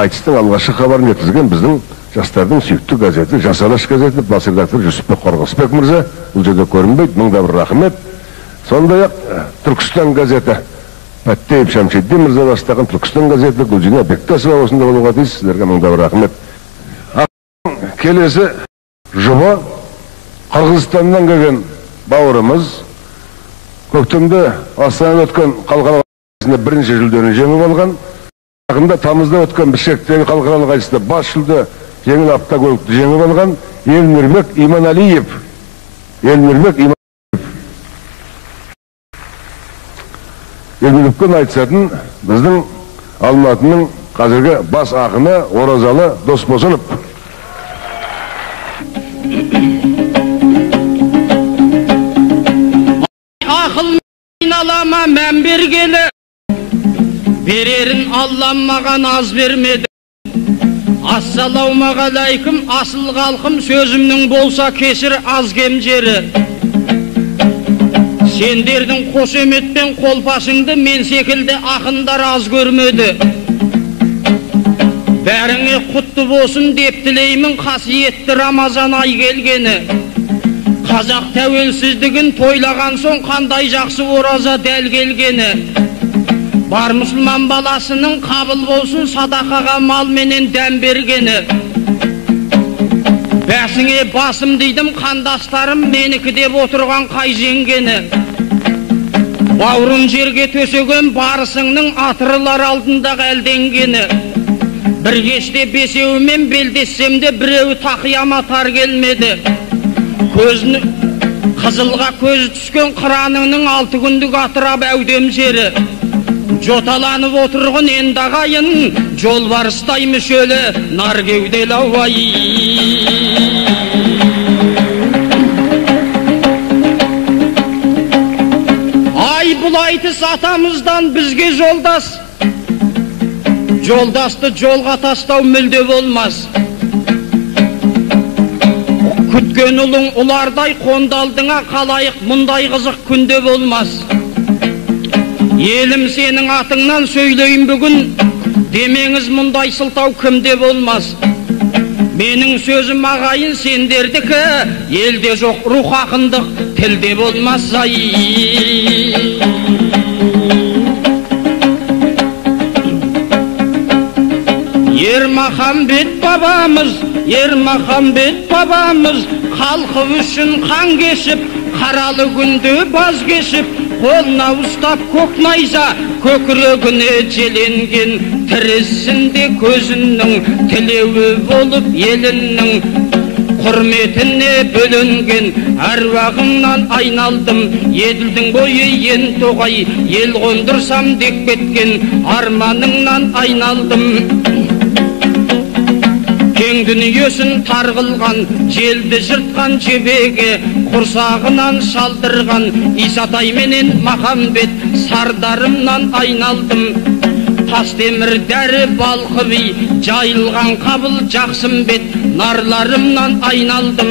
айтыстың алғашқы хабарын жеткізген біздің жастардың сүйікті газеті Жас Алаш газеті бас редакторы Жүсіпбек Қорғасбек мырза. Бұл жерде көрінбейді, мыңда бір рахмет. Сондай-ақ Түркістан газеті Пәттеев Шамшиддин мырза бастаған Түркістан газеті Гүлжина Бектасова осында болуға тиіс. Сіздерге мыңда бір рахмет. Келесі жоба Қырғызстаннан келген бауырымыз көктемде Астанада өткен халықаралық айқасында бірінші жүлдені жеңіп алған. Жақында тамызда өткен Бішкектегі халықаралық айқаста бас жүлде жеңіл автокөлікті жеңіп алған Елмірбек Иманалиев. Елмірбектен айтысатын біздің Алматының қазіргі бас ақыны Оразалы Досбосынов. Ақыл айналама мән бергелі, берерін Аллам маған аз бермеді. Ассалаумағалайкум, асыл қалқым, сөзімнің болса кесір аз кем жері. Сендердің қошеметпен қолпашыңды мен секілді ақындар аз көрмеді. Бәріңе құтты болсын деп тілеймін, қасиетті Рамазан ай келгені. Қазақ тәуелсіздігін тойлаған соң қандай жақсы ораза дәл келгені. Бар мұсылман баласының қабыл болсын садақаға мал менен дәм бергені. Бәсіңе басым дейдім, қандастарым менікі деп отырған қай жеңгені. Бауырын жерге төсеген барысыңның атырылар алдындағы әлденгені. Бір кеште бесеуімен белдессемде біреуі тақияма тар келмеді. Қызылға көзі түскен қыраныңның 6 күндік атырап әудем жері. Жоталанып отырғын ендағайын, жол барыстай мүшелі нар кеудел ауай. Ай бұл айтыс атамыздан бізге жолдас. Жолдасты жолға тастау мүлде болмас. Күткен ұлың ұлардай қондалдыңа қалайық, мұндай қызық күнде болмас. Елім сенің атыңнан сөйлейін бүгін, демеңіз мұндай сылтау кімде болмас. Менің сөзім ағайын сендердікі, елде жоқ рух ақындық тілде болмас. Ермахамбет бабамыз халқы үшін қан кешіп, қаралы күнді баз кешіп, қолына ұстап көк найза көкірегіне желенген, тірісінде көзінің тілеуі болып елінің құрметіне бөленген. Әруағыңнан айналдым, еділдің бойы ен тоғай, ел қондырсам деп кеткен арманыңнан айналдым. Кең дүниесін тарғылған, желді жыртқан жебеге, құрсағынан шалдырған Исатай менен Махамбет сардарымнан айналдым. Тастемір дәрі балқыби, жайылған қабыл жақсымбет нарларымнан айналдым.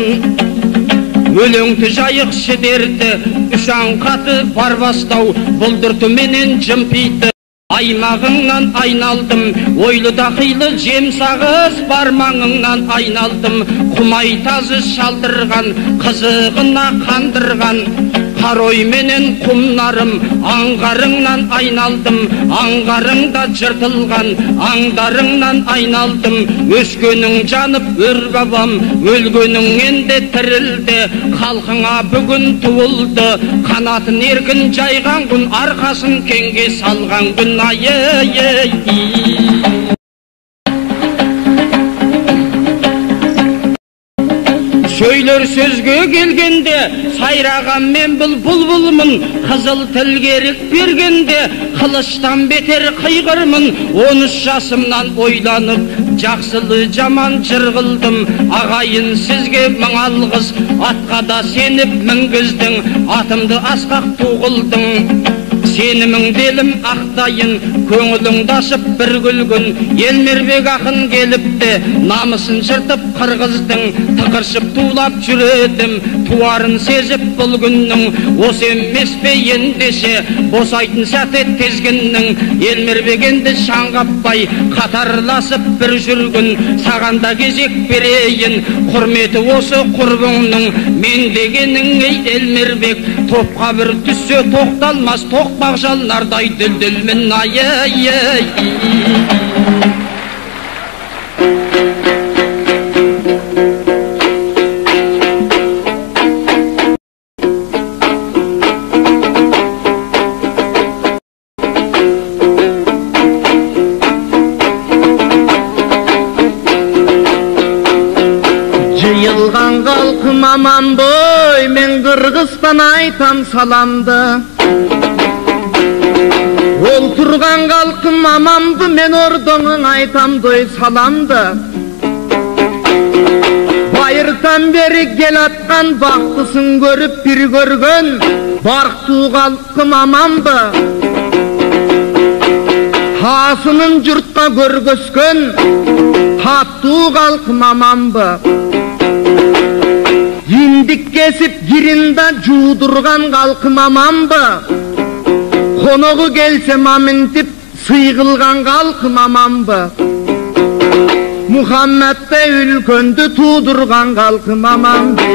Өлеңті жайық шедерді, үшан қаты барбастау, бұлдырты менен жымпиды. Аймағыңнан айналдым, ойлы дақилы жемсағыз бармаңыңнан айналдым. Құмай тазы шалдырған, қызығына қандырған, қарой менен құмнарым аңғарыңнан айналдым. Аңғарыңда жыртылған, аңдарыңнан айналдым. Өскенің жанып өр бабам, өлгенің енді тірілді. Халқыңа бүгін туылды, қанатын еркін жайған күн, арқасын кеңге салған күн. Сөйлер сөзге келгенде, сайраған мен бұлбұлмын, қызыл тілгерік бергенде, қылыштан бетер қиғырмын. 13 жасымнан ойланып, жақсылы жаман жырғылдым. Ағайын сізге мың алғыс, атқа да сеніп мінгіздің, атымды асқақ туғылдың. Seniming delim aqtayın, köңülüңді ашып bir gülgün. Elmirbek ақын келіпті, намысын жыртып қырғыздың, тықыршып тулап жүредім, туарын сезіп бұл күннің. Осы емес пе ендеше, босайтын сәті тезгіннің. Elmirbек енді шаңғаппай, қатарласып бір жүргін, сағанда кезек берейін, құрметі осы құрбыңның. Мен дегенің ей Elmirbek, топқа бір түссе тоқталмас, тоқпақ жалнардай дүлдүлмін ай. Жиылған қалқым аман бой, мен Қырғызстан айтам саламды. Ол тұрған қалқым аманды, мен ордоңың айтам дой саламды. Байыртан бері кел атқан, бақтысын көріп бір көрген, барқту қалқым аманды. Қасының жұртқа көргөскен, татту қалқым аманды. Индік кесіп гиринда жудырған қалқым аманды. Қонығы келсе мамынтіп сыйғылған қалқым аманбы. Мұхаммедті үлкөнді тудырған қалқым аманбы.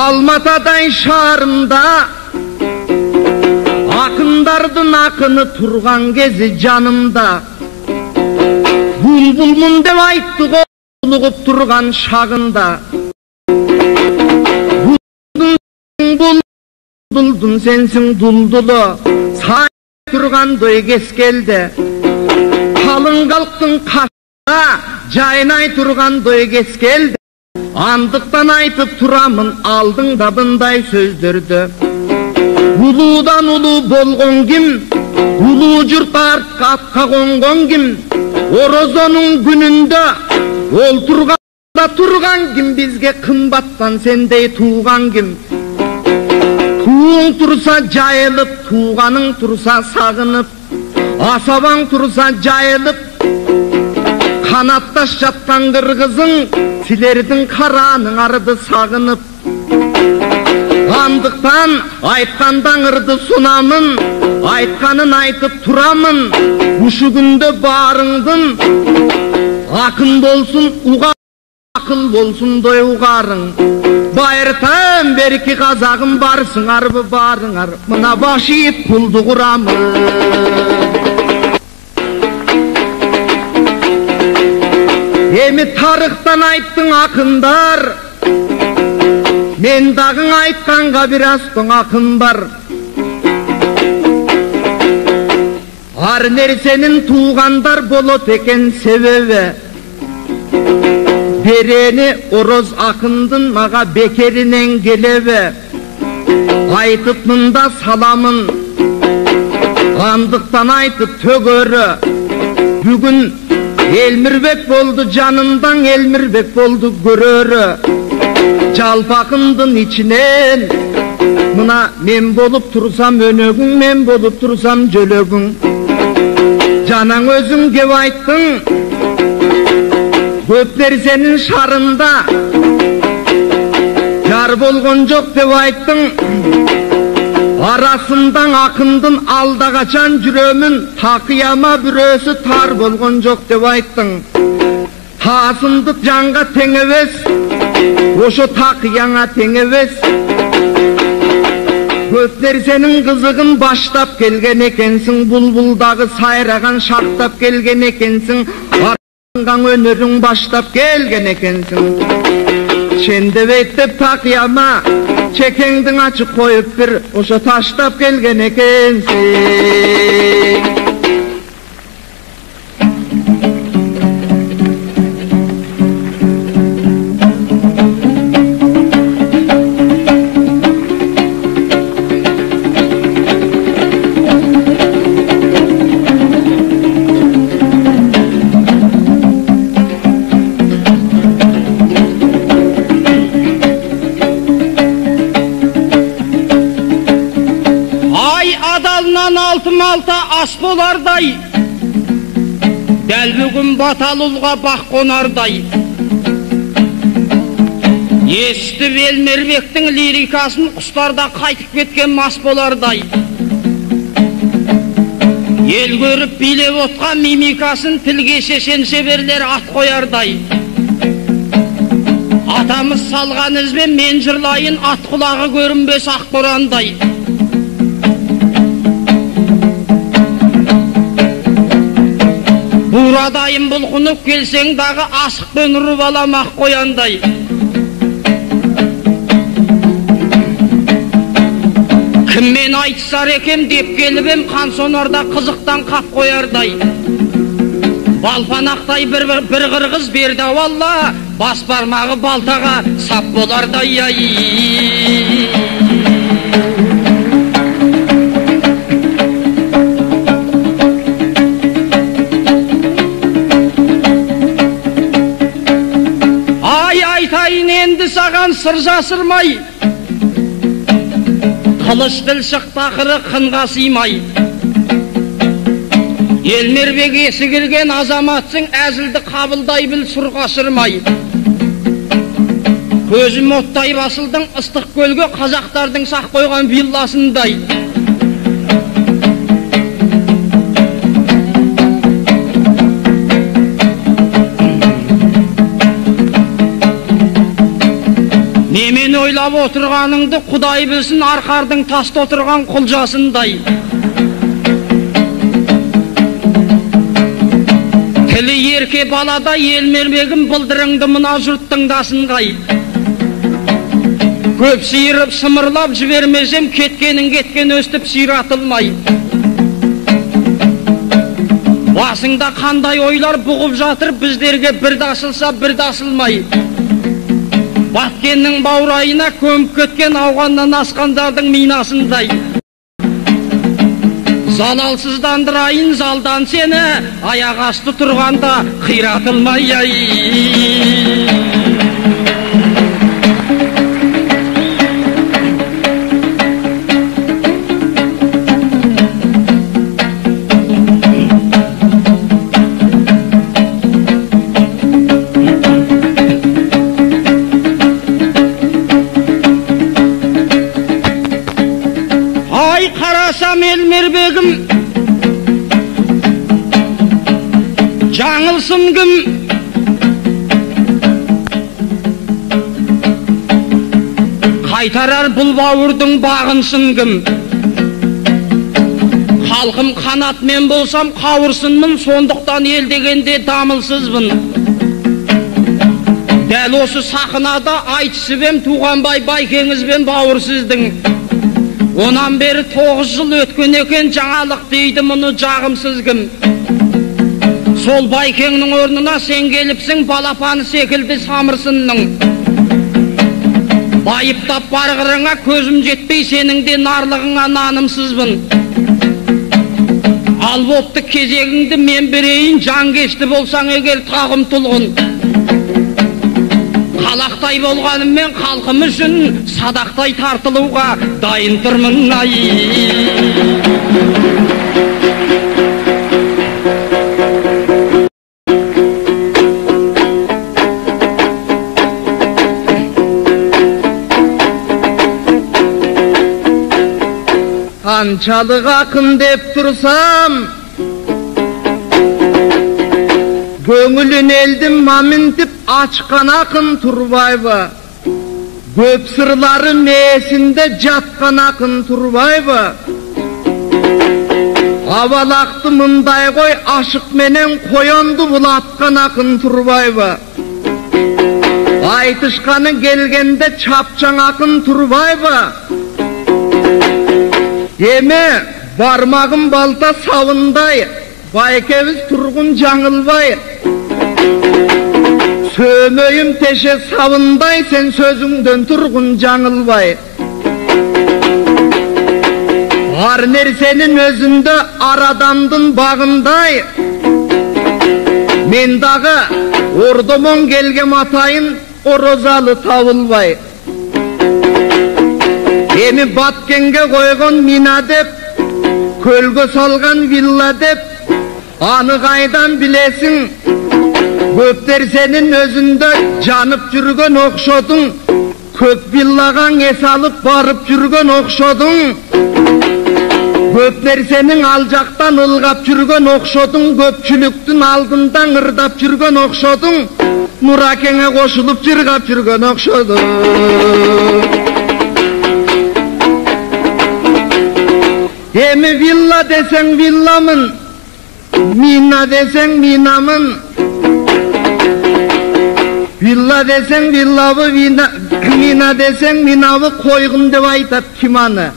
Алматадай шарында ақындардың ақыны тұрған кезі жанымда. Бұлбұлмын деп айтты ғой ұлығып тұрған шағында. Бұлдың сенсің дұлдылы, сай тұрған дой кес келді. Қалың қалқтың қасында жайнай тұрған дой кес келді. Андықтан айтып тұрамын алдыңда бұндай сөздерді. Ұлудан ұлу болған кім, ұлу жұрт артқа атқа қонған кім, Орозоның күнінде ол тұрған кім, бізге қымбаттан сендей туған кім. Туың тұрса жайылып, туғаның тұрса сағынып, асабаң тұрса жайылып, қанатташ жатқан қырғызың, сілердің қараның арды сағынып. Андықтан айтқандан ырды сұнамын, айтқанын айтып тұрамын, ұшы күнді барыңдың, ақын болсын ұға, ақыл болсын дой ұғарың. Байыртам беркі қазағым барсың арбы барыңар, мұна башиып пұлды құрамын. Емі тарықтан айттың ақындар, мен дағың айтқанға бір астың ақын бар. Ар нәрсенің туғандар болот екен себебі. Берені ороз ақындың маға бекерінен келебі. Айтып мұнда саламын, андықтан айтып төгөрі. Бүгін Elmirbek boldu canımdan, Elmirbek boldu görörü. Жалпақындың içinen, mına men bolup tursam önögün, men bolup tursam jölögün. Canan özün kep ayttың, köpler senin şarında. Jar bolgon jok dep ayttың, arasından akındın alda kaçan jürömün, takıyama bürösü tar bolgon jok dep ayttың. Tasındık janga teң ebes, oşo takıyana teң ebes. Köpler senin kızığın baştap kelgen ekensin, bulbuldağı sayragan şaktap kelgen ekensin, arıngan önörün baştap kelgen ekensin. Şende beyttep takıyama, çekendin açık koyup bir, oşo taştap kelgen ekensin. алты малта ас болардай, дәл бүгін баталулға бақ қонардай. Естіп Елмербектің лирикасын құстарда қайтып кеткен мас болардай. Ел көріп билеп отқан мимикасын тілге шешен шеберлер ат қоярдай. Атамыз салған ізбен мен жырлайын, ат құлағы көрінбес ақ борандай. Бурадайым бұлқынып келсең дағы асықпен ұрып алам ақ қояндай. Кіммен айтысар екем деп келіп ем, қансонарда қызықтан қап қоярдай. Балпанақтай бір қырғыз берді валла, бас бармағы балтаға сап болардай. Ай айтайын енді саған сыр жасырмай, қылыш тілшік тақыры қынға сыймай. Елмербек есі келген азаматсың, әзілді қабылдай біл сұр қашырмай. Көзім оттай басылдың ыстық көлге, қазақтардың сақ қойған вилласындай. Немен ойлап отырғаныңды Құдай білсін, арқардың таста отырған құлжасындай. Тілі ерке балада Елмербегім, бұлдырыңды мына жұрттың дасынғай. Көп сиырып сымырлап жібермесем, кеткенің кеткен өстіп сиратылмай. Басыңда қандай ойлар бұғып жатыр, біздерге бірді асылса бірді асылмай. Баткеннің баурайына көміп кеткен ауғаннан асқандардың минасындай. Залалсыздандырайын залдан сені, аяқ асты тұрғанда қиратылмай. Қарасам Елмербегім, жаңылсын кім? Қайтарар бұл бауырдың бағынсын кім? Халқым қанат мен болсам қауырсынмын, сондықтан ел дегенде дамылсызбын. Дәл осы сақынада айтысып ем, Туғанбай Байкеңізбен бауырсыздың. Онан бері 9 жыл өткен екен, жаңалық дейді мұны жағымсыз кім? Сол Байкеңнің орнына сен келіпсің, балапаны секілді самырсынның. Байыптап барғырыңа көзім жетпей, сенің де нарлығыңа нанымсызбын. Ал бопты кезегіңді мен берейін, жан кешті болсаң егер тағым тұлғын. Қалақтай болғаныммен халқым үшін садақтай тартылуға дайын тұрмын. Қаншалық ақын деп тұрсам, көңілін елдім мамынтіп ашқан ақын Тұрбаева. Көп сырлары месінде жатқан ақын Тұрбаева. Авалақты мұндай қой, ашық менен қоянды бұлатқан ақын Тұрбаева. Айтышқаны келгенде чапчаң ақын Тұрбаева. Еме бармағым балта сауындай, Байкеміз тұрғын жаңылбай. Сөмейім теше сауындай, сен сөзіңден тұрғын жаңылбай. Ар нәрсенің өзінде арадамдың бағындай. Мен дағы ордымон келгем атайын, орозалы табылбай. Еми Баткенге қойған мина деп, Kölge salgan villa dep anı kaydan bilesin. Köpler senin özünde canıp жүрген okşodun. Köp villagan es alıp barıp жүрген okşodun. Köpler senin aljaktan ılgap жүрген okşodun. Köpçülüktün aldından ırdap жүрген okşodun. Nurakene koşulup çırgap жүрген okşodun. Emi villa desen villamın, mina desen minamın. Villa desen villavı, mina desen minavı koygun dep aytat kim anı.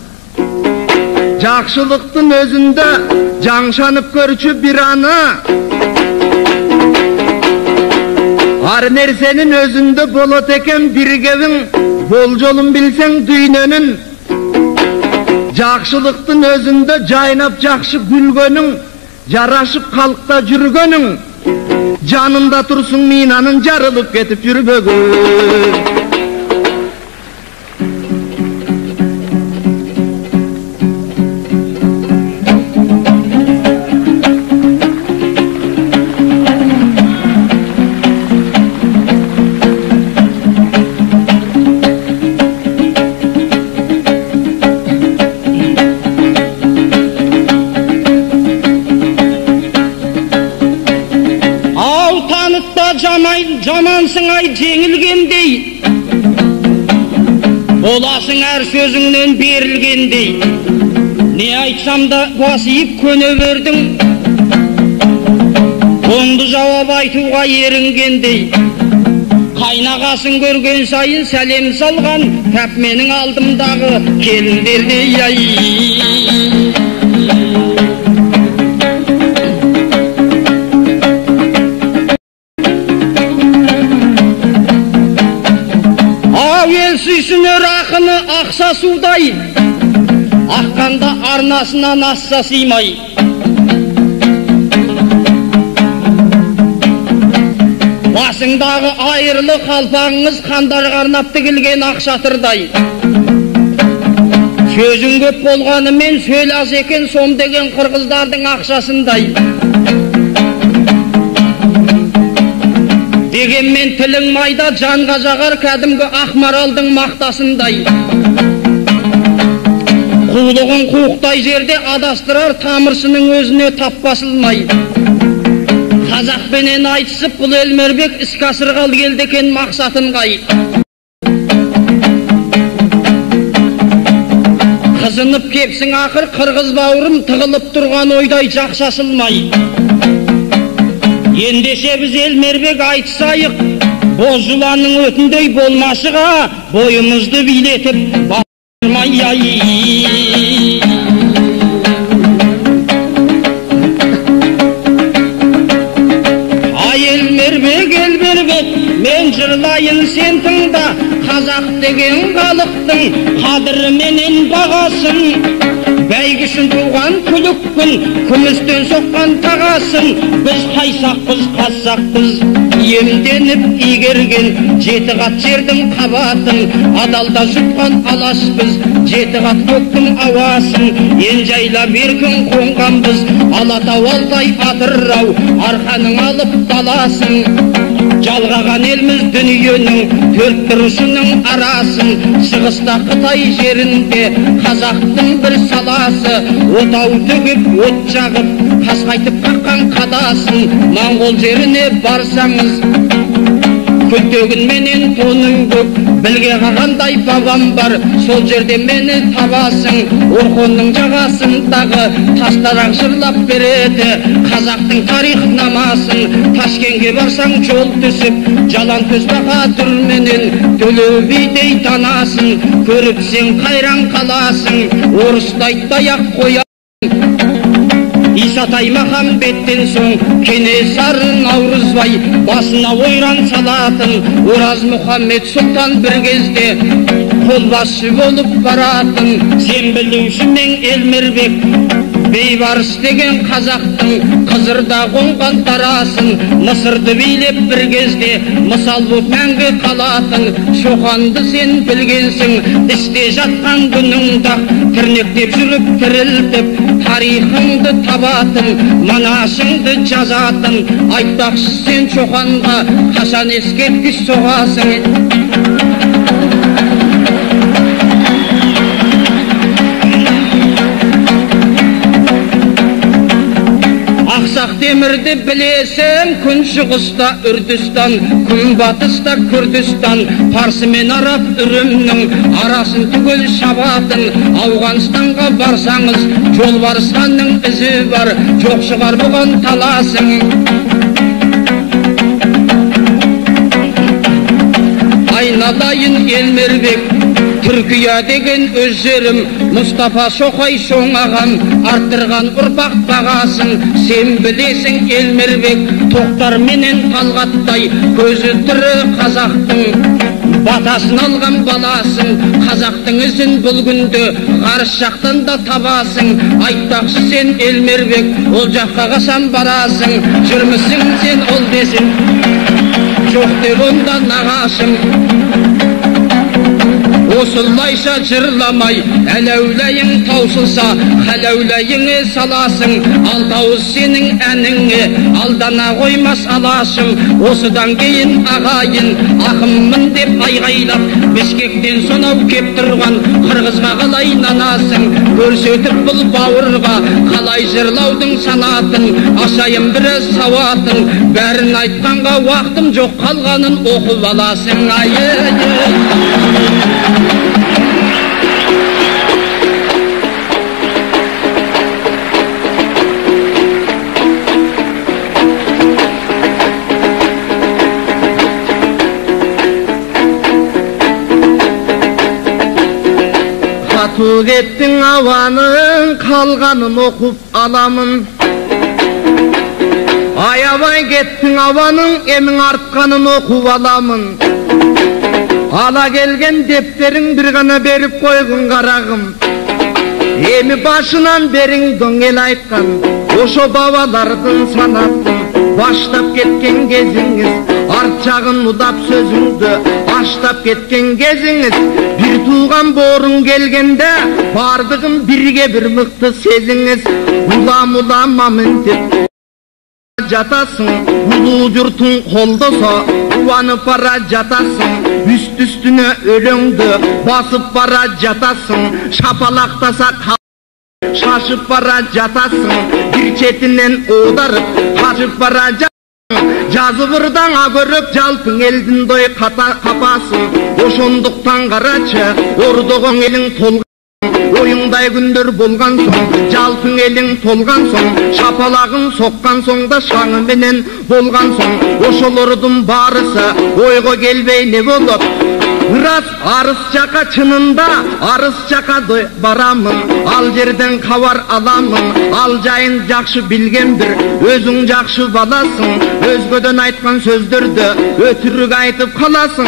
Jakşılıktın özünde жаңшанып көрчү bir anı. Har nersenin özünde bolot eken bir gebin, boljolun bilsen düynönün. Jakşılıktın özünde jaynap jakşı gülgönün, jaraşıp kalkta жүрgönün. Canında tursun minanın jarılıp ketip жүрбөгөн. Jamansың ай жеңілгендей, боласың әр сөзіңнен берілгендей. Не айтсам да басиып көне бердің, оңды жауап айтуға ерінгендей. Қайнағасын көрген сайын сәлем салған, тәп менің алдымдағы келіндердей ай. Сүйсінер ақыны ақса судай, аққанда арнасынан асса сыймай. Басыңдағы айырлы қалпағыңыз қандарға арнап тігілген ақ шатырдай. Сөзің көп болғанымен сөйл аз екен сом деген қырғыздардың ақшасындай. Дегенмен тілің майда жанға жағар кәдімгі ақмаралдың мақтасындай. Қулығын қуықтай жерде адастырар тамыршының өзіне тап басылмай. Қазақпенен айтысып бұл Элмербек іске асырғалы келді екен мақсатын қай. Қызынып кепсің ақыр қырғыз бауырым тығылып тұрған ойдай жақшасылмай. Ендеше біз Элмербек айтысайық, боз жыланның өтіндей болмашыға бойымызды билетіп басырмай ай. Ай Элмербек, Элмербек, мен жырлайын сен тыңда, қазақ деген халықтың қадірі менен бағасын. Бәйгісін туған күлікпін, күмістен соққан тағасын. Біз қайсақпыз, қассақпыз, емденіп игерген жеті қат жердің қабатын. Адалда жұтқан аласпыз, жеті қат көктің ауасын. Ен жайла беркін қонғанбыз, Алатау Алтай Атырау, арқаның алып даласын. Жалғаған елміз дүниенің төрт тұрышының арасын. Шығыста Қытай жерінде қазақтың бір саласы. Отау төгіп, от жағып, қасқайтып қаққан қадасын. Моңғол жеріне барсаңыз, күлтегін менен тоның көк, білге қағандай бабам бар, сол жерде мені табасың. Орхонның жағасындағы тастарақ жырлап береді қазақтың тарих намасын. Ташкенге барсаң жол түсіп, жалан төс баһадүрменен Төле бидей танасын. Көріп сен қайран қаласың, орысты айтпай-ақ қоясың. Исатай Махамбеттен соң Кенесары Наурызбай, басына ойран салатын Ораз Мұхаммед Сұлтан бір кезде қолбасшы болып баратын. Сен білуші мен Элмербек, Бейбарыс деген қазақтың қызырда қонған тарасын, Мысырды билеп бір кезде мысал боп мәңгі қалатын. Шоқанды сен білгенсің, істе жатқан күніңді тірнектеп жүріп тірілтіп, тарихыңды табатын, манашыңды жазатын. Айтпақшы сен Шоқанға қашан ескерткіш соғасың? Ақсақ темірді білесің, күн шығыста Үрдістан, күн батыста Күрдістан, Парсы мен Араб үрімнің арасын түгел шабатын. Ауғанстанға барсаңыз, жолбарыс ханның ізі бар, жоқ шығар бұған таласың. Айналайын Елмербек, Түркия деген өз жерім, Мұстафа Шоқай шоңаған, арттырған ұрпақ бағасын. Сен білесің Елмербек, Тоқтар менен Талғаттай, көзі тірі қазақтың батасын алған баласың. Қазақтың ізін бұл күнді ғарыш жақтан да табасың. Айтпақшы сен Елмербек, ол жаққа қашан барасың? Жүрмісің сен ол десін, жоқ деп онда нағашым. Осылайша жырламай, әләуләйің таусылса, хәләуләйіңе саласың. Алтауыз сенің әніңе алдана қоймас алашым. Осыдан кейін ағайын, ақыммын деп айғайлап, Бішкектен сонау кеп тұрған қырғызға қалай нанасың? Көрсетіп бұл бауырға қалай жырлаудың санатын, ашайын біраз сауатын. Бәрін айтқанға уақытым жоқ, қалғанын оқып аласың. Қату кеттің ауаның, қалғанын оқып аламын. Аябай кеттің ауаның, емің артқанын оқып аламын. Ала келген дептерің бір ғана беріп қойғын қарағым. Емі башынан берің дөңел айтқан, ошо бабалардың санаттың. Баштап кеткен кезіңіз, арт жағын ұдап сөзіңді аштап кеткен кезіңіз. Bir туған борын келгенде, бардығын бірге бір мықты сезіңіз. Улам-улама мінтіп жатасың, ұлы жұртың қолдаса, қуанып бара жатасың. Үст-үстіне өлеңді басып бара жатасың. Шапалақтаса шашып бара жатасың. Bir четінен одарып қашып бара жатасың. Жазыбырдаңа көріп жалпың елдің дой қапасың. Ошондықтан қарачы, ордығың елің толған. Ойыңдай күндер болған соң, жалпың елің толған соң, шапалағын соққан соң да шаңы менен болған соң. Ошолордың барысы ойға келбей не болып? Рас арыс жақа чынында, арыс жақа барамын. Ал жерден хабар аламын, ал жайын жақшы білген бір, өзің жақшы баласың. Өзгөден айтқан сөздерді өтірік айтып қаласың.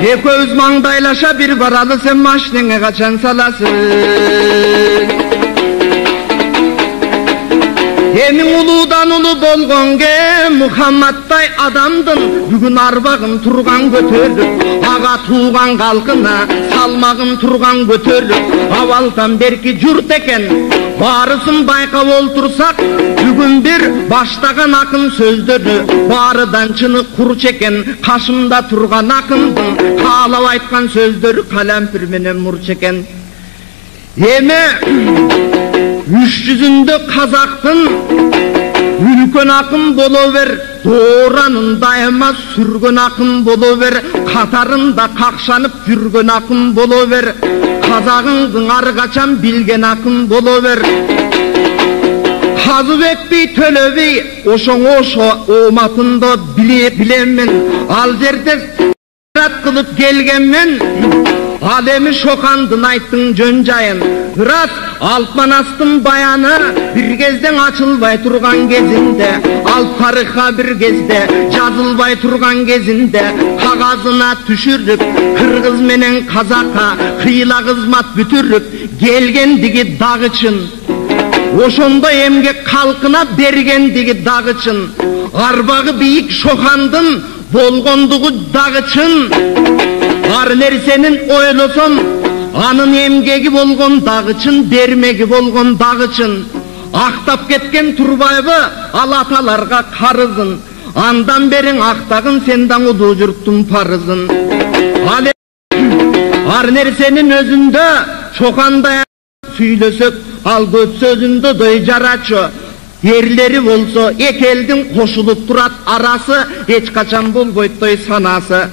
Екеуіз маңдайлаша бір баралы, сен машинеңе қашан саласың? Емің ұлудан ұлы болғанге, Мұхаммадтай адамдың бүгін арбағын тұрған көтеріп, аға туған қалқына салмағын тұрған көтеріп, авалдан берки жұрт екен, барысын байқа олтырсақ, бүгін бір баштаған ақын сөздері, барыдан чыны құрч екен, қашымда тұрған ақындың қалау айтқан сөздері қалампір менен мұрч екен. Емі 300-ді қазақтың үлкен ақын болу бер, доранын дайыма сүрген ақын болу бер, қатарында қақшанып жүрген ақын болу бер, қазағыңдың арғачан білген ақын болу бер. Қазыбек би Төлөби ошоң ошо оматында билемен, ал жерде рат қылып келгенмен, ал эми Шоқандын айттың жөн жайын. Рас Алтманастың баяны бір кезден açılбай тұрған кезінде, ал тарихқа бір кезде жазылбай тұрған кезінде, қағазына түшіріп, қырғыз менен қазаққа қиыла қызмат бүтіріп, келгендігі дағычын. ошондой эмгек калкына бергендиги дагы чын, арбагы бийик шохандын болгондугу дагы чын. Ар нерсенин ойлосом, анын эмгеги болгон дагы чын, бермеги болгон дагы чын. Актап кеткен Турбаевы ал аталарга карызын, андан бериң актагын сен даңудуу журттун парызын. Ар нерсенин өзүндө чокандай сүйлөсөк, ал көт сөзүндө дой жарачу. Ерлери болсо эки элдин кошулуп турат арасы, эч качан болбойт той санасы.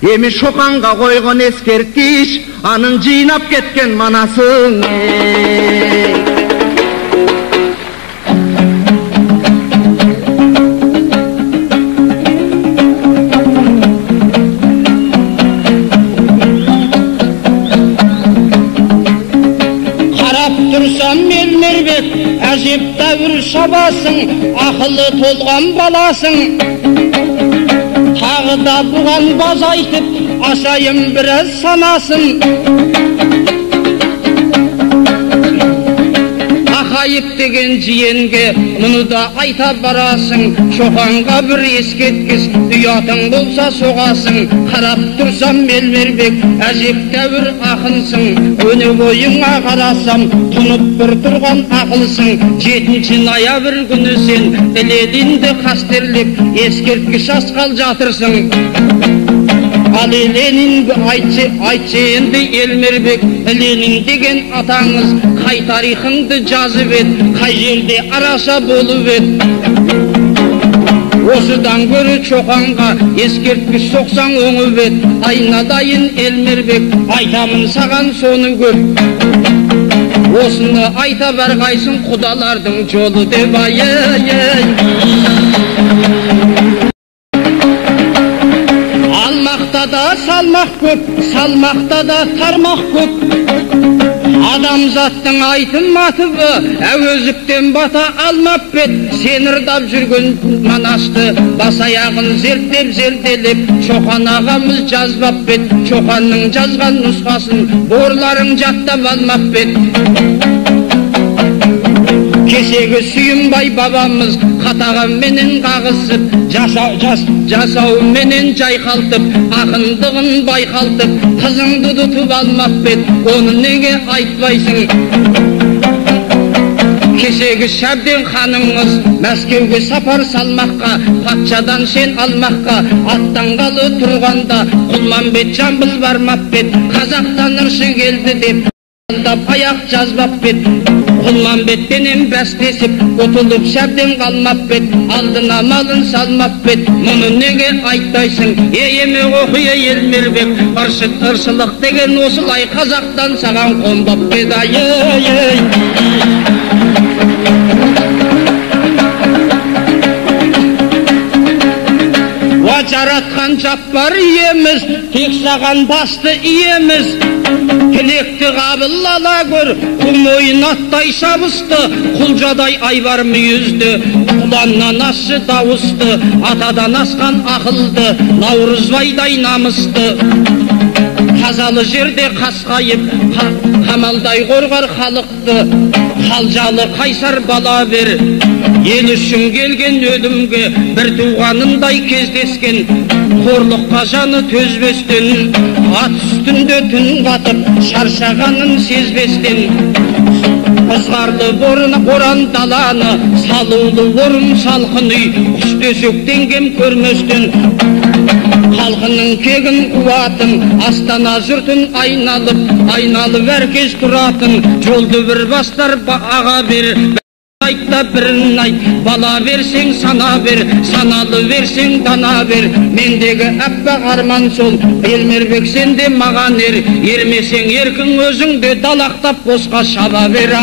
Эми шоканга койгон эскерткич, анын жыйнап кеткен манасың. Әжеп дәуір шабасың, ақылы толған баласың. Тағы да бұған баз айтып, ашайым біраз санасын. Ақайып деген жиенге мұны да айта барасың. Шоқанға бір ескеткіз, ұятың болса соғасың. Қарап тұрсам Елмербек, әжеп дәуір ақынсың. Өне бойыңа қарасам, тұнып бір тұрған ақылсың. 7 ноябрь күні сен Ленинді қастерлеп, ескерткіш асқал жатырсың. Ал Ленинді айтшы енді Елмербек, Ленин деген атаңыз қай тарихыңды жазып ет, қай жерде араша болып ет. Осыдан көрі Чоқанға ескерткіш соқсаң оңып ет. Айнадайын Елмербек, айтамын саған соны көр. Осыны айта барғайсың құдалардың жолы деп Алмақта да салмақ көп, салмақта да тармақ көп. Адамзаттың айтын матыбы, әуезіктен бата алмап бет. Сен ырдап жүрген манасты, бас аяғын зерттеп зерделеп, Чоқан ағамыз жазбап бет. Чоқанның жазған нұсқасын борларың жаттап алмап бет. Кешегі Сүйінбай бабамыз қатаған менен қағысып, жасау менен жайқалтып, ақындығын байқалтып, қызыңды тұтып алмап бет, оны неге айтпайсың? Кешегі Шәбден ханымыз Мәскеуге сапар салмаққа, патшадан сен алмаққа, аттанғалы тұрғанда, Құлманбет Жамбыл бармап бет, қазақтан ыршы келді деп, аяқ жазбап бет. Құлманбетпенен бәстесіп, ұтылып Шәбден қалмап бет, алдына малын салмап бет, мұны неге айтпайсың? Еме оқия Елмербек, ыршылық деген осылай қазақтан саған қонбап бет. Жаратқан жаппар иеміз, тек саған басты иеміз. Тілекті қабыл ала көр, құм ойын аттай шабысты, құлжадай айбар мүйізді, құланнан асшы дауысты, атадан асқан ақылды, Наурызбайдай намысты. Қазалы жерде қасқайып, қамалдай қорғар халықты, қалжалы қайсар бала бер. Ел үшін келген өдімге бір туғанындай кездескен, қорлыққа жаны төзбестен, ат үстінде түн қатып, шаршағанын сезбестен. Ызғарлы боран даланы, салулы орын салқын үй, құс төсектен кем көрместен. Халқының кегін қуатын, Астана жұртын айналып әркез тұратын, жолды бір бастар аға бер. Айтта бірін айт, бала берсең сана бер, саналы берсең дана бер. Мендегі әппақ арман сол, Елмербек сенде маған ермесең еркің өзіңде далақтап босқа шаба бер.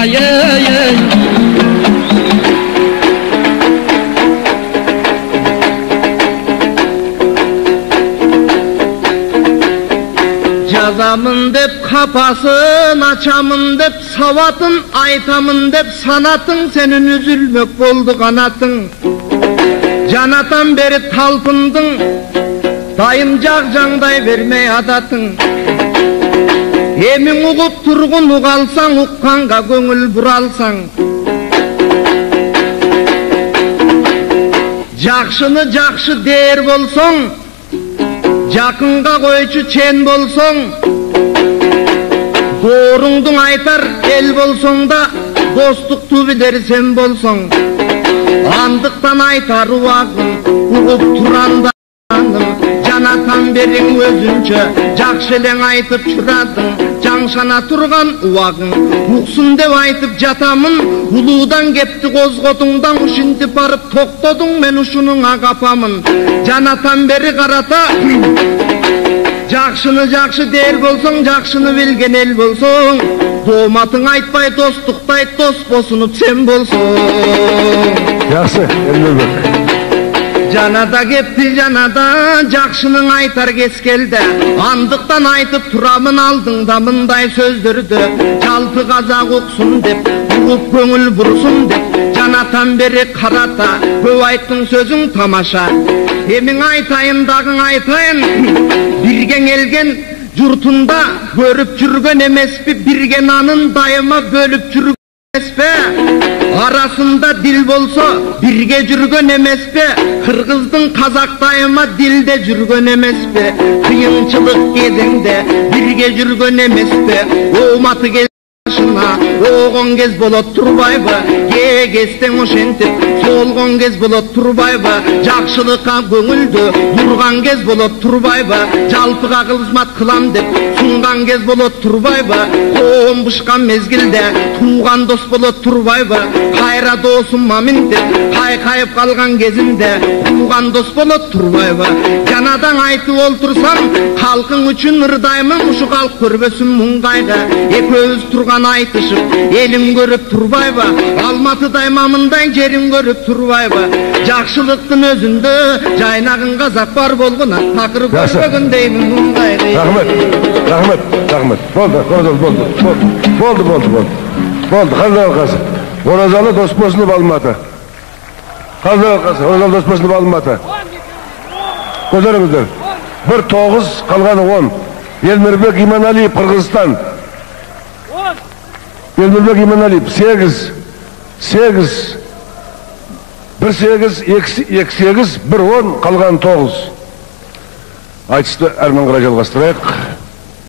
Жазамын деп қапасын, açамын деп сауатын, айтамын деп санатың, сенің үзілмек болды қанатың. Жанатан бері талпындың, дайым жақ-жаңдай бермей адатың. Емің ұғып тұрғын ұғалсаң, ұққанға көңіл бұралсаң. Жақшыны жақшы дер болсоң, жақынға қойчу чен болсоң, doğruңдың айтар ел болсоң да, достықты білер сен болсоң. Андықтан айтар уағым, ұғып тұранда жанатан берің өзінчі, жақшылың айтып чырадың, жаңшана тұрған уағың. Ұқсын деп айтып жатамын, ұлудан кепті қозғотыңдан ұшынтып барып тоқтодың, мен ұшының ағапамын. Жанатан бері қарата, жақшыны жақшы дер болсоң, жақшыны білген ел болсоң, доматың айтпай достықтай дос босынып сен болсоң. Жақсы, Елмірбек. Жанада кепті жанада, жақшының айтар кез келді. Андықтан айтып тұрамын алдыңда мындай сөздерді. Жалпы қазақ ұқсын деп, ұғып көңіл бұрсын деп, жанатан бері қарата, көп айттың сөзің тамаша. Емің айтайындағың айтайын, бірген елген жұртында көріп жүрген емеспі, бірген анын дайыма бөліп жүрген емеспі. Арасында дил болса, бірге жүрген емеспе, қырғыздың қазақтайыма дилде жүрген емеспе, қиыншылық кезеңде бірге жүрген емеспе, оғматы келшіна, оғын кез болот тұрбайбы, кестен ошентіп, солғын кез болот тұрбайбы, жақшылыққа көңілді, бұрған кез болот тұрбайбы, жалпыға қылызмат қылам деп, сұнған кез болот тұрбайбы, қоғын бұшқан мезгілде, туған дос болот тұрбайбы, қайра досым мамин деп, қайқайып қалған кезімде, туған дос болот тұрбайбы. Жанадан айтып олтырсам, халқың үшін ырдаймын, ұшы қалқ көрбесім мұңғайға, екеуіз тұрған айтышып, елін көріп тұрбайбы, Алматыдай мамындай жерін көріп тұрбайбы. Жақшылықтың өзінде жайнағын қазақ бар болғына, тақыр көрбегіндеймін мұңғайға. Рахмет. Болды. Қалды алқасы. Оразалы дос босынып Алматы. Қалды алқасы. Оразалы дос босынып Алматы. Көтеріңіздер. 1-9, қалғаны 10. Елмірбек Иманалиев, Қырғызстан. Елмірбек Иманалиев, 8. 1-8, 2-8, 1-10, қалған 9. Айтысты әрмен қарай жалғастырайық.